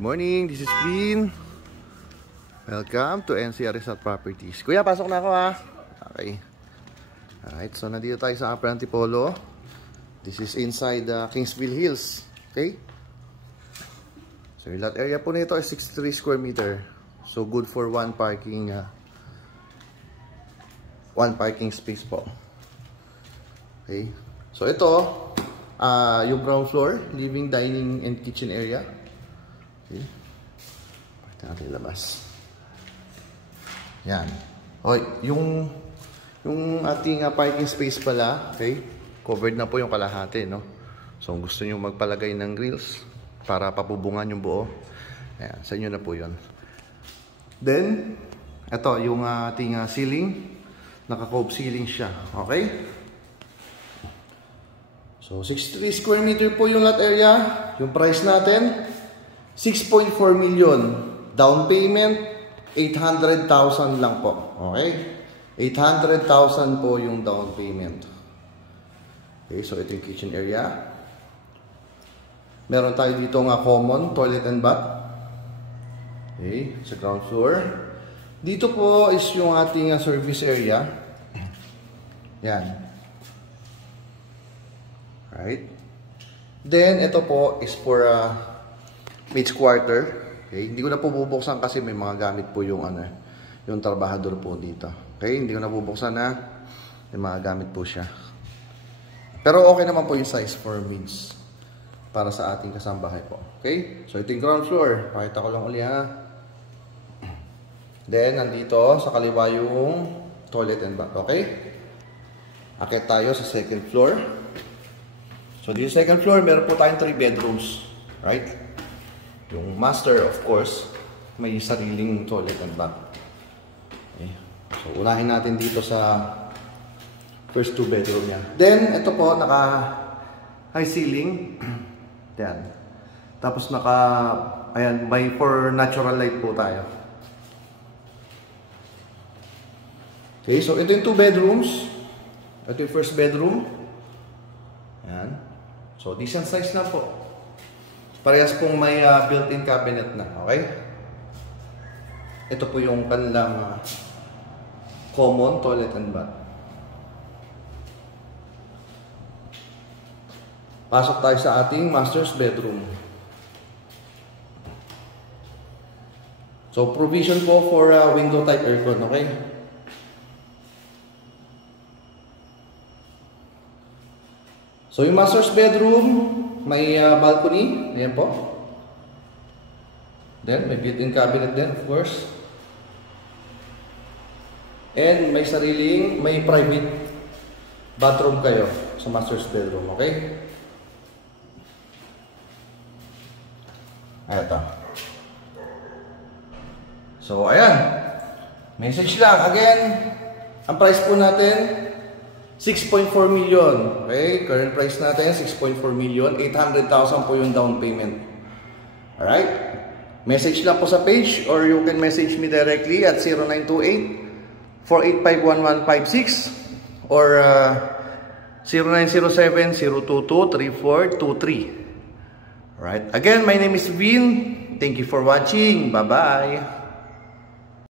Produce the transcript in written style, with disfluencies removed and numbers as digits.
morning, this is Vin. Welcome to NCR Resort Properties. Kuya, pasok na ako ha. Okay. Alright, so nandito tayo sa Upper Antipolo. This is inside Kingsville Hills. Okay. So yung lot area po nito is 63 square meter. So good for one parking space po. Okay. So ito, yung ground floor, living, dining, and kitchen area. Okay. Pakita natin labas. Yan. O, yung ating parking space pala, okay, covered na po yung kalahati, no? So, kung gusto nyo magpalagay ng grills para papubungan yung buo, ayan, sa inyo na po yun. Then, ito, yung ating ceiling, naka-cove ceiling siya, okay? So, 63 square meter po yung lot area. Yung price natin, 6.4 million. Down payment, 800,000 lang po. Okay? 800,000 po yung down payment. Okay, so ito yung kitchen area. Meron tayo dito nga common toilet and bath. Okay, sa ground floor. Dito po is yung ating service area. Yan. Right? Then, ito po is for maid's quarter. Okay? Hindi ko na po bubuksan kasi may mga gamit po yung yung trabahador po dito. Okay? Hindi ko na bubuksan na may mga gamit po siya. Pero okay naman po yung size for maids para sa ating kasambahay po. Okay? So, ito yung ground floor. Pakita ko lang uli ha. Then, nandito sa kaliwa yung toilet and bath. Okay? Akit tayo sa second floor. So, dito sa second floor, meron po tayong 3 bedrooms. Right? Yung master, of course, may sariling toilet and bath. Okay. So, unahin natin dito sa first 2 bedroom niya. Then, ito po, naka-high ceiling. Yan. Tapos, ayan, may for natural light po tayo. Okay, so ito yung 2 bedrooms. Ito yung first bedroom. Ayan. So, decent size na po. Parehas pong may built-in cabinet na. Okay? Ito po yung kanilang common toilet and bath. Pasok tayo sa ating master's bedroom. So, provision po for window type aircon. Okay? So, yung master's bedroom, may balcony. Ayan po. Then, may built-in cabinet din, of course. And may private bathroom kayo sa master's bedroom. Okay? Ayan ito. So, ayan. Message lang. Again, ang price po natin, 6.4 million. Okay? Current price natin, 6.4 million. 800,000 po yung down payment. Alright? Message lang po sa page or you can message me directly at 0928-485-1156 or 0907-022-3423. Alright? Again, my name is Vin. Thank you for watching. Bye-bye.